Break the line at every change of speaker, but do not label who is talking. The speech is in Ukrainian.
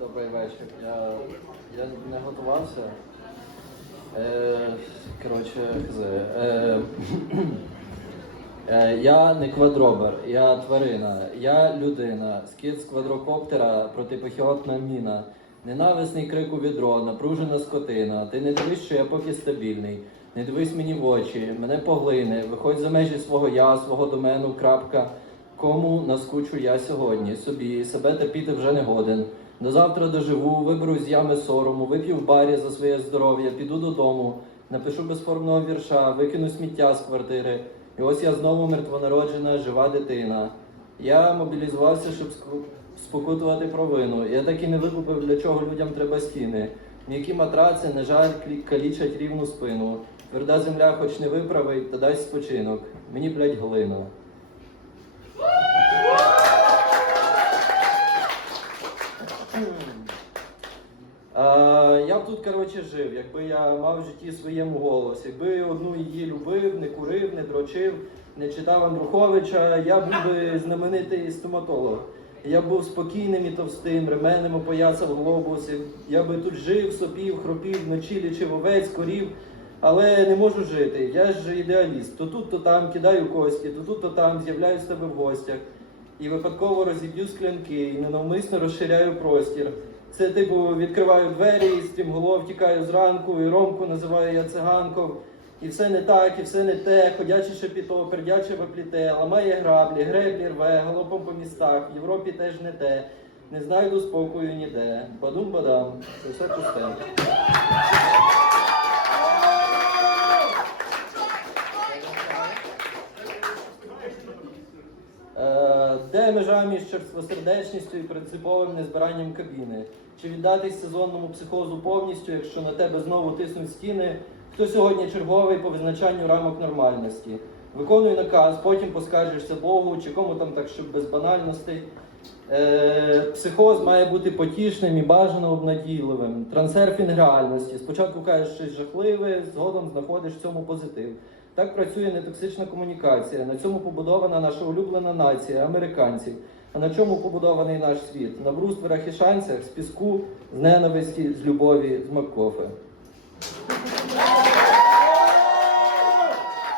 Добрий вечір. Я, я не готувався. Е, коротше. Е, е, я не квадробер, я тварина, я людина, скид з квадрокоптера, протипехотна міна, ненависний крик у відро, напружена скотина. Ти не дивись, що я поки стабільний. Не дивись мені в очі, мене поглине, виходь за межі свого я, свого домену, крапка. Кому наскучу я сьогодні? Собі себе терпіти вже не годен. До завтра доживу, виберу з ями сорому, вип'ю в барі за своє здоров'я, піду додому, напишу безформного вірша, викину сміття з квартири. І ось я знову мертвонароджена, жива дитина. Я мобілізувався, щоб спокутувати провину. Я так і не викупив, для чого людям треба стіни. М'які матраци, на жаль, калічать рівну спину. Тверда земля хоч не виправить, та дасть спочинок. Мені, блядь, глина. А, я б тут, коротше, жив, якби я мав в житті своєму голос. Якби одну її любив, не курив, не дрочив, не читав Андруховича, я був би знаменитий стоматолог. Я б був спокійним і товстим, ременем опоясав глобус. Я би тут жив, сопів, хропів, вночі лічив овець, корів, але не можу жити. Я ж ідеаліст. То тут, то там кидаю кості, то тут, то там з'являюсь в тебе в гостях. І випадково розіб'ю склянки, і ненавмисно розширяю простір. Це типу відкриваю двері, і стрімголов тікаю зранку, і Ромку називаю я циганком. І все не так, і все не те, ходяче шепіто, пердяче випліте, ламає граблі, греблі рве, галопом по містах, в Європі теж не те. Не знайду спокою ніде. Бадум-бадам, це все пусте. Де межа між черствосердечністю і принциповим незбиранням кабіни? Чи віддатись сезонному психозу повністю, якщо на тебе знову тиснуть стіни? Хто сьогодні черговий по визначанню рамок нормальності? Виконуй наказ, потім поскаржишся Богу, чи кому там так, щоб без банальностей. Е, психоз має бути потішним і бажано обнадійливим. Трансерфінг реальності. Спочатку кажеш щось жахливе, згодом знаходиш в цьому позитив. Так працює нетоксична комунікація. На цьому побудована наша улюблена нація, американців. А на чому побудований наш світ? На брустверах і шанцях, з піску, з ненависті, з любові, з Маккофе.